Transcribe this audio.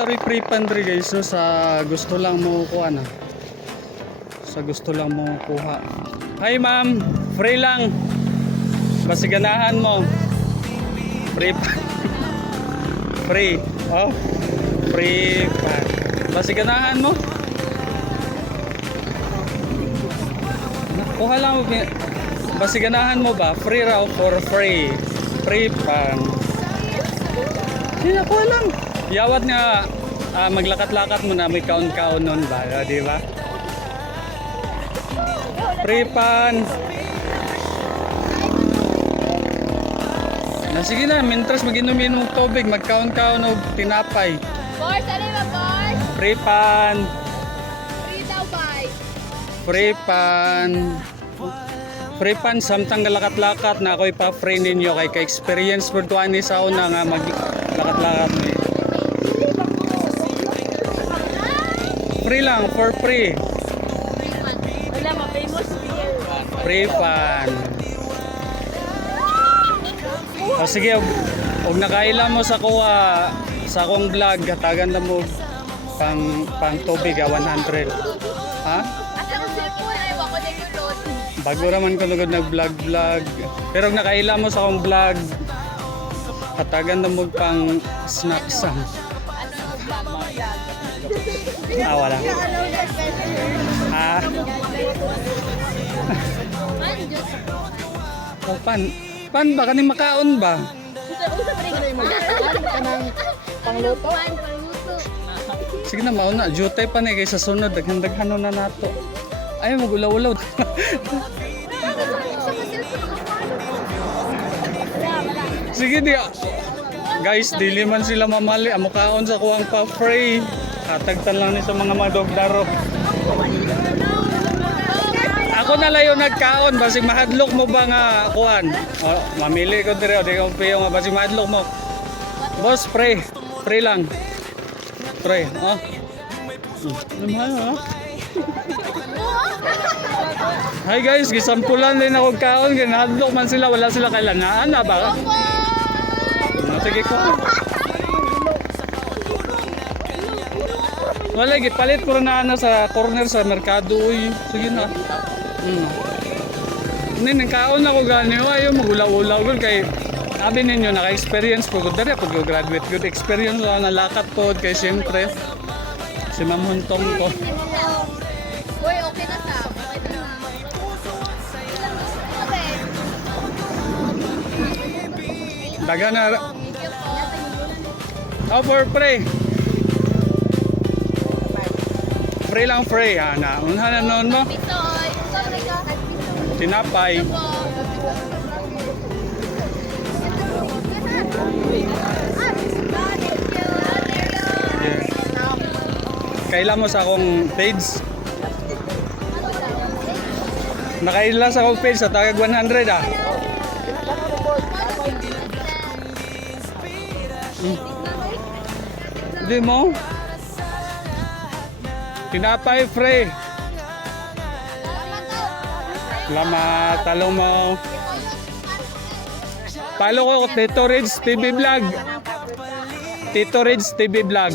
taro'y free pantry guys, no, sa gusto lang mo kuha na. Sa gusto lang mo kuha. Hi ma'am, free lang. Basta ganahan mo. Free free. Oh. Free pa. Basta ganahan mo. Kuha lang mo. Basta ganahan mo ba? Free raw for free. Free pan. Hindi na, kuha lang. Yawat nga maglakat-lakat mo na may kaon-kaon nun ba? Di ba? Free pan. Na sige na, mintras mag-inom-inom ng tubig, magkaon-kaon o tinapay. Boys, ano ba, boys? Free pan. Free daw, boy. Free pan. Free pan, samtang galakat-lakat na ako'y pa-free ninyo kay ka-experience for tuwan ni sa una nga maglakat-lakat ni. Free lang, for free. Wala, ma-famous beer. Free pan. O sige, og nakaila mo sa kuha sa akong vlog, hatagan na mo pang tubig 100. Ha? Asa ko cellphone ay wako na yung load. Bago raman ko nagod nag-vlog. Pero og nakaila mo sa akong vlog, hatagan na mo pang snacks. Ano vlog? Wala. Ah, Man, Diyos. oh, pan ba kani makaon ba? Usa pa rin kanang pangluto. Pangluto. Sige na mauna, jutay pa ni kaysa sunod daghan-daghan na nato. Ay magulaw-ulaw. Sige di. Guys, dili man sila mamali, amo kaon sa kuwang pa free. Hatagtan lang ni sa mga madogdaro. Ako na layo nagkaon, basig mahadlok mo ba nga kuan? Oh, mamili ko dire, di ko piyo nga basig mahadlok mo. Boss, free. Free lang. Free, oh. Mahal, ha? Hi guys, gisampulan din ako kaon, ginadlok man sila, wala sila kailanaan na ba? Sige ko. Wala, gipalit ko na ano sa corner sa merkado, uy. Sige na. Hindi, nagkaon ako gani, ayaw magulaw-ulaw ko kay sabi ninyo, naka-experience po ko dali, pag graduate good experience ako, nalakat po, kay siyempre si Ma'am Huntong ko. Boy, okay na ta. Okay na. Okay. Daga na, Thank you po. oh, for free. Free lang free, ha, na. Unhan na noon mo, Pisoy. Sorry ka. tinapay. Yeah. Kaila mo sa akong page. Nakaila sa akong page sa tagag 100 ah. Hindi mo? Tinapay free. Salamat, talong mo. Follow ko Tito Rids TV Vlog. Tito Rids TV Vlog.